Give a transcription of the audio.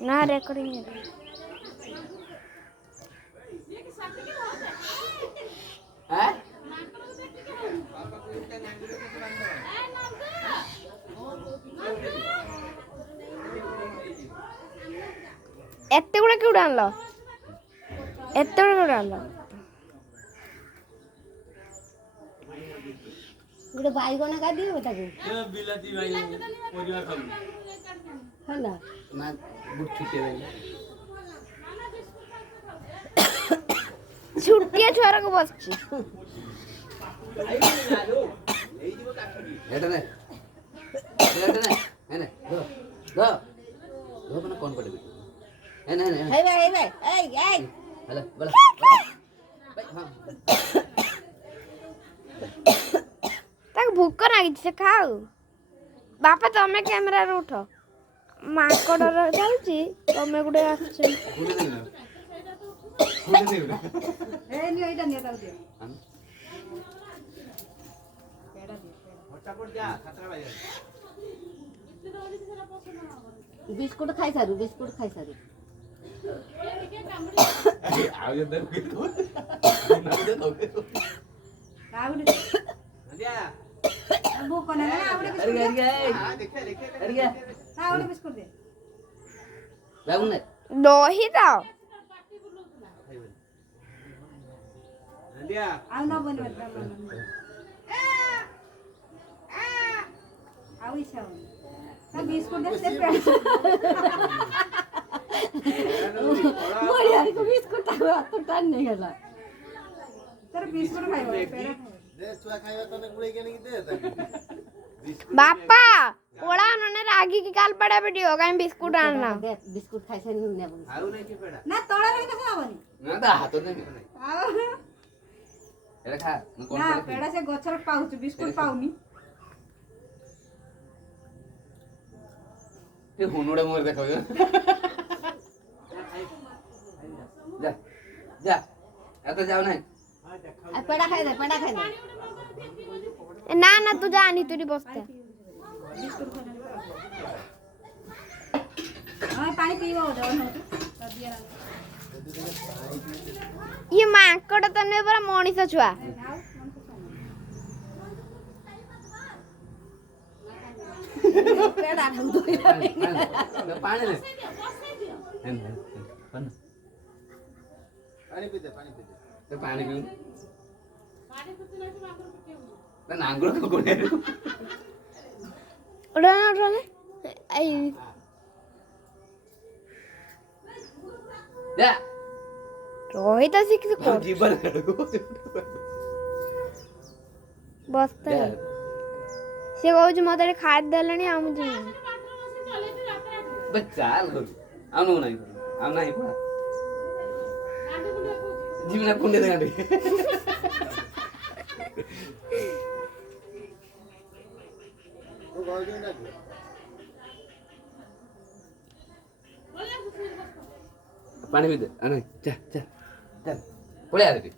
ना रेकॉर्डिंग है एत्ते गुड़ा क्यों डाल लो एत्ते गुड़ा क्यों डाल लो गुड़ा भाई को ना कर दियो बेटा को ये बिलाती भाई परिवार खाऊ है ना ना बुट छुट्टी है छुट्टिया छुआरा को बसची एटा ने ने दो बना कौन पड़े ने हे भाई ए हेलो बोला हां तक भूख लागी से खाओ बापा तमे कैमरा रे उठ माकड़ रे जाउची तमे गुडे आछे फुले दे उड़ा ए नि एटा नि एटा दे फटाफट जा खतरा भाई बिस्कुट खाई सारू आओ ये दे तो ना दे तो आवडे नदिया वो कोने ना आवडे अरे बिस्कुट गया हां देखे अरे गया आवडे बिस्कुट दे बाबू ने दही दाओ नदिया आव ना बन आव इच्छा ना बिस्कुट दे से मोरी यार को बिस्कुट तो टान नहीं गला तर बिस्कुट खाइबो पेड़ा दे छुआ खाइबा तने गुड़े के नहीं दे बापा पोड़ा उन्होंने रागी की काल पड़ा वीडियो का बिस्कुट आना दे बिस्कुट खाइ से नहीं बोल आउ नहीं के पेड़ा ना तोड़ा नहीं कसे आवनी ना दा हाथ दे एरा खा मैं कौन ना पड़े पेड़ा से गछर पाउच बिस्कुट पाउनी ते हुनोडे मोर देखो जा जा आता जाओ ना पेड़ा खाइ दे ना ना तू जानी तुरी बसते हां पानी पीबो दो न दिया ये माकड़ तो नहीं पर मनीष छुआ पेड़ा ढंग दो पानी ले पानी पी दे तो पानी पीऊं ना नांगुर को कोने उड़ाना आई जा रोहित असी किसी को जीवन बसते से कहू मत खाद देले आ मुझे बच्चा आनु नहीं आम नहीं पड़ा जीवना कुंडे दे तो गाव दे ना पानी भी दे नहीं जा जा जा पड़े आ रे